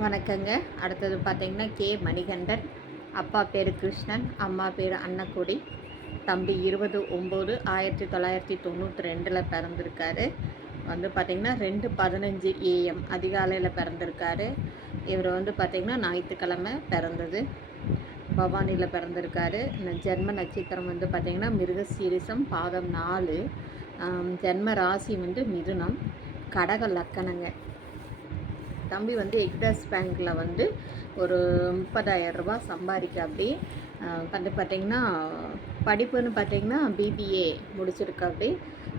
வணக்கங்க. அடுத்தது பார்த்தீங்கன்னா கே. மணிகண்டன் அப்பா பேர் கிருஷ்ணன் அம்மா பேர் அன்னக்குடி. தம்பி இருபது ஒம்பது ஆயிரத்தி தொள்ளாயிரத்தி தொண்ணூற்றி ரெண்டில் பிறந்திருக்காரு. வந்து பார்த்திங்கன்னா ரெண்டு பதினஞ்சு ஏஎம் அதிகாலையில் பிறந்திருக்காரு. இவர் வந்து பார்த்திங்கன்னா ஞாயிற்றுக்கிழமை பிறந்தது. பவானியில் பிறந்திருக்காரு. ஜென்ம நட்சத்திரம் வந்து பார்த்திங்கன்னா மிருகசீரிசம் பாதம் நாலு. ஜென்ம ராசி வந்து மிதுனம். கடக லக்கணங்க. தம்பி வந்து எக்டாஸ் பேங்க்கில் வந்து ஒரு முப்பதாயிரரூபா சம்பாதிக்க அப்படி வந்து பார்த்திங்கன்னா படிப்புன்னு பார்த்திங்கன்னா பிபிஏ முடிச்சிருக்க அப்படி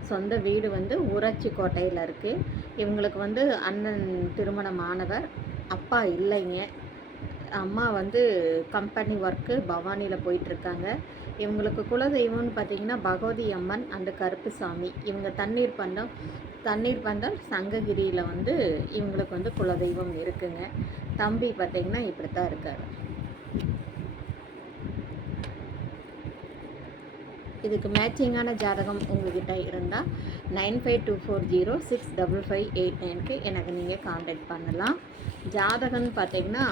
சொந்த வீடு வந்து ஊராட்சி கோட்டையில் இருக்குது இவங்களுக்கு வந்து அண்ணன் திருமணமானவர் அப்பா இல்லைங்க. அம்மா வந்து கம்பெனி ஒர்க்கு பவானியில் போயிட்டுருக்காங்க இவங்களுக்கு குலதெய்வம்னு பார்த்தீங்கன்னா பகவதி அம்மன் அந்த கருப்புசாமி. இவங்க தண்ணீர் பந்தம் தண்ணீர் பந்தம் சங்ககிரியில் வந்து இவங்களுக்கு வந்து குலதெய்வம் இருக்குங்க. தம்பி பார்த்தீங்கன்னா இப்படி தான் இருக்கார். இதுக்கு மேட்சிங்கான ஜாதகம் உங்ககிட்ட இருந்தால் nine five two four zero six double five eight நைனுக்கு எனக்கு நீங்கள் காண்டாக்ட் பண்ணலாம் ஜாதகம்னு பார்த்தீங்கன்னா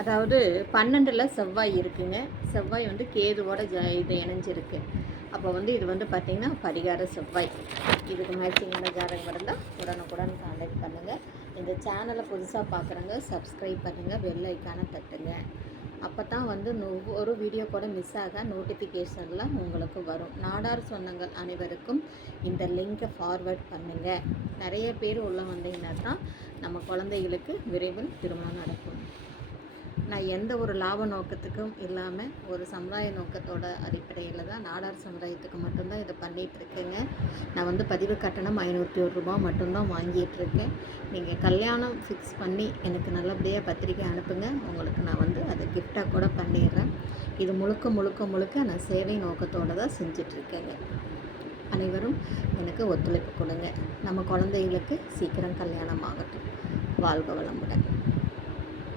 அதாவது பன்னெண்டில் செவ்வாய் இருக்குங்க. செவ்வாய் வந்து கேதுவோட ஜ இது இணைஞ்சிருக்கு. அப்போ வந்து இது வந்து பார்த்திங்கன்னா பரிகார செவ்வாய். இதுக்கு மேட்சிங்கான ஜாதகம் இருந்தால் உடனுக்குடன் காண்டாக்ட் பண்ணுங்கள் இந்த சேனலை புதுசாக பார்க்குறவங்க சப்ஸ்கிரைப் பண்ணுங்கள் பெல் ஐக்கானை தட்டுங்க. அப்போ தான் வந்து ஒவ்வொரு ஒரு வீடியோ கூட மிஸ் ஆக நோட்டிஃபிகேஷனில் உங்களுக்கு வரும். நாடார் சொந்தங்கள் அனைவருக்கும் இந்த லிங்கை ஃபார்வர்ட் பண்ணுங்கள் நிறைய பேர் உள்ள வந்தீங்கன்னா தான் நம்ம குழந்தைகளுக்கு விரைவில் திருமணம் நடக்கும். நான் எந்த ஒரு லாப நோக்கத்துக்கும் இல்லாமல் ஒரு சமுதாய நோக்கத்தோட அடிப்படையில் தான் நாடார் சமுதாயத்துக்கு மட்டும்தான் இதை பண்ணிகிட்டு இருக்கேங்க நான் வந்து பதிவு கட்டணம் ஐநூற்றி ஒரு ரூபா மட்டும்தான் வாங்கிட்டு இருக்கேன் நீங்கள் கல்யாணம் ஃபிக்ஸ் பண்ணி எனக்கு நல்லபடியாக பத்திரிக்கை அனுப்புங்க. உங்களுக்கு நான் வந்து அதை கிஃப்டாக கூட பண்ணிடுறேன். இது முழுக்க முழுக்க முழுக்க நான் சேவை நோக்கத்தோடு தான் செஞ்சிட்ருக்கேங்க அனைவரும் எனக்கு ஒத்துழைப்பு கொடுங்க. நம்ம குழந்தைகளுக்கு சீக்கிரம் கல்யாணம் ஆகட்டும். வாழ்க வளமுடன்.